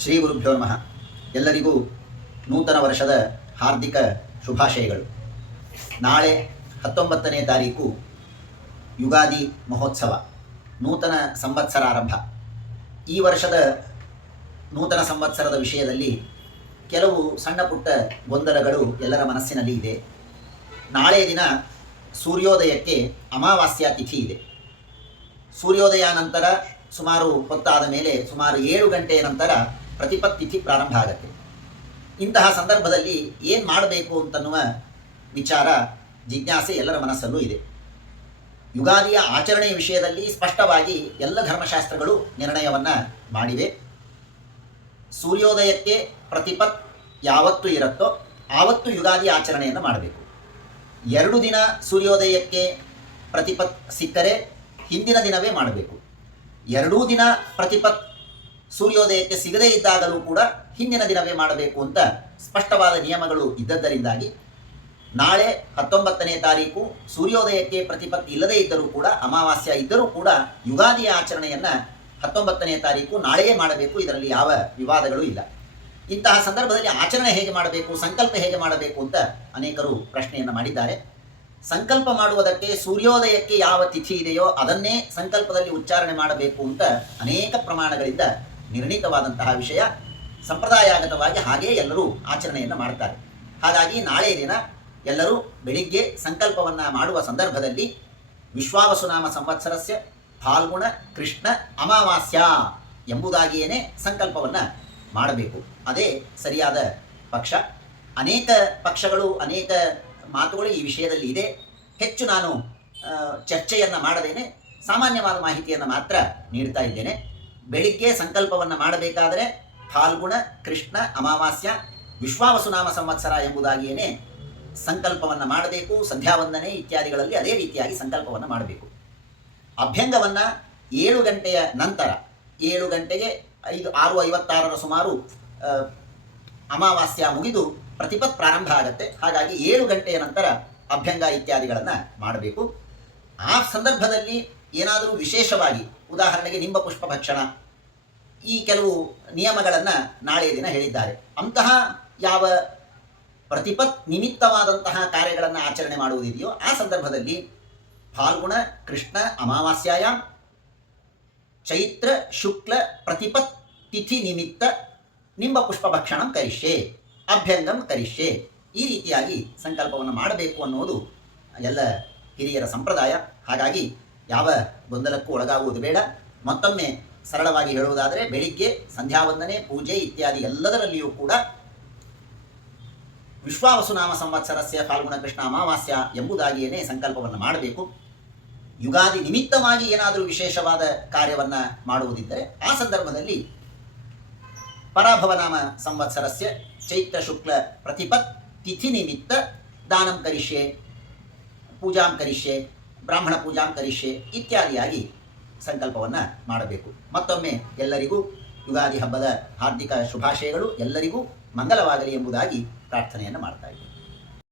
ಶ್ರೀ ಗುರುಭ್ಯೋ ನಮಃ. ಎಲ್ಲರಿಗೂ ನೂತನ ವರ್ಷದ ಹಾರ್ದಿಕ ಶುಭಾಶಯಗಳು. ನಾಳೆ 19ನೇ ತಾರೀಕು ಯುಗಾದಿ ಮಹೋತ್ಸವ, ನೂತನ ಸಂವತ್ಸರ ಆರಂಭ. ಈ ವರ್ಷದ ನೂತನ ಸಂವತ್ಸರದ ವಿಷಯದಲ್ಲಿ ಕೆಲವು ಸಣ್ಣ ಪುಟ್ಟ ಗೊಂದಲಗಳು ಎಲ್ಲರ ಮನಸ್ಸಿನಲ್ಲಿ ಇದೆ. ನಾಳೆ ದಿನ ಸೂರ್ಯೋದಯಕ್ಕೆ ಅಮಾವಾಸ್ಯ ತಿಥಿ ಇದೆ. ಸೂರ್ಯೋದಯ ನಂತರ ಸುಮಾರು ಹೊತ್ತಾದ ಮೇಲೆ ಸುಮಾರು 7 ಗಂಟೆಯ ನಂತರ ಪ್ರತಿಪತ್ ತಿಥಿ ಪ್ರಾರಂಭ ಆಗುತ್ತೆ. ಇಂತಹ ಸಂದರ್ಭದಲ್ಲಿ ಏನು ಮಾಡಬೇಕು ಅಂತನ್ನುವ ವಿಚಾರ ಜಿಜ್ಞಾಸೆ ಎಲ್ಲರ ಮನಸ್ಸಲ್ಲೂ ಇದೆ. ಯುಗಾದಿಯ ಆಚರಣೆಯ ವಿಷಯದಲ್ಲಿ ಸ್ಪಷ್ಟವಾಗಿ ಎಲ್ಲ ಧರ್ಮಶಾಸ್ತ್ರಗಳು ನಿರ್ಣಯವನ್ನು ಮಾಡಿವೆ. ಸೂರ್ಯೋದಯಕ್ಕೆ ಪ್ರತಿಪತ್ ಯಾವತ್ತು ಇರುತ್ತೋ ಆವತ್ತು ಯುಗಾದಿ ಆಚರಣೆಯನ್ನು ಮಾಡಬೇಕು. 2 ದಿನ ಸೂರ್ಯೋದಯಕ್ಕೆ ಪ್ರತಿಪತ್ ಸಿಕ್ಕರೆ ಹಿಂದಿನ ದಿನವೇ ಮಾಡಬೇಕು. 2 ದಿನ ಪ್ರತಿಪತ್ ಸೂರ್ಯೋದಯಕ್ಕೆ ಸಿಗದೇ ಇದ್ದಾಗಲೂ ಕೂಡ ಹಿಂದಿನ ದಿನವೇ ಮಾಡಬೇಕು ಅಂತ ಸ್ಪಷ್ಟವಾದ ನಿಯಮಗಳು ಇದ್ದದ್ದರಿಂದಾಗಿ ನಾಳೆ 19ನೇ ತಾರೀಕು ಸೂರ್ಯೋದಯಕ್ಕೆ ಪ್ರತಿಪತ್ ಇಲ್ಲದೇ ಇದ್ದರೂ ಕೂಡ, ಅಮಾವಾಸ್ಯ ಇದ್ದರೂ ಕೂಡ ಯುಗಾದಿಯ ಆಚರಣೆಯನ್ನು 19ನೇ ತಾರೀಕು ನಾಳೆಯೇ ಮಾಡಬೇಕು. ಇದರಲ್ಲಿ ಯಾವ ವಿವಾದಗಳು ಇಲ್ಲ. ಇಂತಹ ಸಂದರ್ಭದಲ್ಲಿ ಆಚರಣೆ ಹೇಗೆ ಮಾಡಬೇಕು, ಸಂಕಲ್ಪ ಹೇಗೆ ಮಾಡಬೇಕು ಅಂತ ಅನೇಕರು ಪ್ರಶ್ನೆಯನ್ನು ಮಾಡಿದ್ದಾರೆ. ಸಂಕಲ್ಪ ಮಾಡುವುದಕ್ಕೆ ಸೂರ್ಯೋದಯಕ್ಕೆ ಯಾವ ತಿಥಿ ಇದೆಯೋ ಅದನ್ನೇ ಸಂಕಲ್ಪದಲ್ಲಿ ಉಚ್ಚಾರಣೆ ಮಾಡಬೇಕು ಅಂತ ಅನೇಕ ಪ್ರಮಾಣಗಳಿಂದ ನಿರ್ಣೀತವಾದಂತಹ ವಿಷಯ. ಸಂಪ್ರದಾಯಗತವಾಗಿ ಹಾಗೇ ಎಲ್ಲರೂ ಆಚರಣೆಯನ್ನು ಮಾಡ್ತಾರೆ. ಹಾಗಾಗಿ ನಾಳೆ ದಿನ ಎಲ್ಲರೂ ಬೆಳಿಗ್ಗೆ ಸಂಕಲ್ಪವನ್ನು ಮಾಡುವ ಸಂದರ್ಭದಲ್ಲಿ ವಿಶ್ವಾವಸುನಾಮ ಸಂವತ್ಸರಸ್ಯ ಫಾಲ್ಗುಣ ಕೃಷ್ಣ ಅಮಾವಾಸ್ಯ ಎಂಬುದಾಗಿಯೇ ಸಂಕಲ್ಪವನ್ನು ಮಾಡಬೇಕು. ಅದೇ ಸರಿಯಾದ ಪಕ್ಷ. ಅನೇಕ ಪಕ್ಷಗಳು, ಅನೇಕ ಮಾತುಗಳು ಈ ವಿಷಯದಲ್ಲಿ ಇದೆ. ಹೆಚ್ಚು ನಾನು ಚರ್ಚೆಯನ್ನು ಮಾಡದೇನೆ ಸಾಮಾನ್ಯವಾದ ಮಾಹಿತಿಯನ್ನು ಮಾತ್ರ ನೀಡ್ತಾ ಇದ್ದೇನೆ. ಬೆಳಿಗ್ಗೆ ಸಂಕಲ್ಪವನ್ನು ಮಾಡಬೇಕಾದರೆ ಫಾಲ್ಗುಣ ಕೃಷ್ಣ ಅಮಾವಾಸ್ಯ ವಿಶ್ವಾವಸುನಾಮ ಸಂವತ್ಸರ ಎಂಬುದಾಗಿಯೇ ಸಂಕಲ್ಪವನ್ನು ಮಾಡಬೇಕು. ಸಂಧ್ಯಾವಂದನೆ ಇತ್ಯಾದಿಗಳಲ್ಲಿ ಅದೇ ರೀತಿಯಾಗಿ ಸಂಕಲ್ಪವನ್ನು ಮಾಡಬೇಕು. ಅಭ್ಯಂಗವನ್ನು 7 ಗಂಟೆಯ ನಂತರ, 7 ಗಂಟೆಗೆ 6:56 ಸುಮಾರು ಅಮಾವಾಸ್ಯ ಮುಗಿದು ಪ್ರತಿಪತ್ ಪ್ರಾರಂಭ ಆಗುತ್ತೆ. ಹಾಗಾಗಿ 7 ಗಂಟೆಯ ನಂತರ ಅಭ್ಯಂಗ ಇತ್ಯಾದಿಗಳನ್ನು ಮಾಡಬೇಕು. ಆ ಸಂದರ್ಭದಲ್ಲಿ ಏನಾದರೂ ವಿಶೇಷವಾಗಿ, ಉದಾಹರಣೆಗೆ ನಿಂಬ ಪುಷ್ಪ ಭಕ್ಷಣ, ಈ ಕೆಲವು ನಿಯಮಗಳನ್ನು ನಾಳೆಯ ದಿನ ಹೇಳಿದ್ದಾರೆ. ಅಂತಹ ಯಾವ ಪ್ರತಿಪತ್ ನಿಮಿತ್ತವಾದಂತಹ ಕಾರ್ಯಗಳನ್ನು ಆಚರಣೆ ಮಾಡುವುದಿದೆಯೋ ಆ ಸಂದರ್ಭದಲ್ಲಿ ಫಾಲ್ಗುಣ ಕೃಷ್ಣ ಅಮಾವಾಸ್ಯಾಯ ಚೈತ್ರ ಶುಕ್ಲ ಪ್ರತಿಪತ್ ತಿಥಿ ನಿಮಿತ್ತ ನಿಂಬ ಪುಷ್ಪ ಭಕ್ಷಣಂ ಕರಿಷ್ಯೆ ಅಭ್ಯಂಗಂ ಕರಿಷ್ಯೆ, ಈ ರೀತಿಯಾಗಿ ಸಂಕಲ್ಪವನ್ನು ಮಾಡಬೇಕು ಅನ್ನೋದು ಎಲ್ಲ ಹಿರಿಯರ ಸಂಪ್ರದಾಯ. ಹಾಗಾಗಿ ಯಾವ ಗೊಂದಲಕ್ಕೂ ಒಳಗಾಗುವುದು ಬೇಡ. ಮತ್ತೊಮ್ಮೆ ಸರಳವಾಗಿ ಹೇಳುವುದಾದರೆ ಬೆಳಿಗ್ಗೆ ಸಂಧ್ಯಾವಂದನೆ, ಪೂಜೆ ಇತ್ಯಾದಿ ಎಲ್ಲದರಲ್ಲಿಯೂ ಕೂಡ ವಿಶ್ವಾವಸುನಾಮ ಸಂವತ್ಸರಸ್ಯ ಫಾಲ್ಗುಣ ಕೃಷ್ಣ ಅಮಾವಾಸ್ಯ ಎಂಬುದಾಗಿಯೇ ಸಂಕಲ್ಪವನ್ನು ಮಾಡಬೇಕು. ಯುಗಾದಿ ನಿಮಿತ್ತವಾಗಿ ಏನಾದರೂ ವಿಶೇಷವಾದ ಕಾರ್ಯವನ್ನು ಮಾಡುವುದಿದ್ದರೆ ಆ ಸಂದರ್ಭದಲ್ಲಿ ಪರಾಭವನಾಮ ಸಂವತ್ಸರಸ್ಯ ಚೈತ್ರ ಶುಕ್ಲ ಪ್ರತಿಪತ್ ತಿಥಿ ನಿಮಿತ್ತ ದಾನಂ ಕರಿಷ್ಯೆ, ಪೂಜಾಂ ಕರಿಷ್ಯೆ, ಬ್ರಾಹ್ಮಣ ಪೂಜಾಂ ಕರಿಷ್ಯೆ ಇತ್ಯಾದಿಯಾಗಿ ಸಂಕಲ್ಪವನ್ನು ಮಾಡಬೇಕು. ಮತ್ತೊಮ್ಮೆ ಎಲ್ಲರಿಗೂ ಯುಗಾದಿ ಹಬ್ಬದ ಹಾರ್ದಿಕ ಶುಭಾಶಯಗಳು. ಎಲ್ಲರಿಗೂ ಮಂಗಲವಾಗಲಿ ಎಂಬುದಾಗಿ ಪ್ರಾರ್ಥನೆಯನ್ನು ಮಾಡ್ತಾ ಇದ್ದೀನಿ.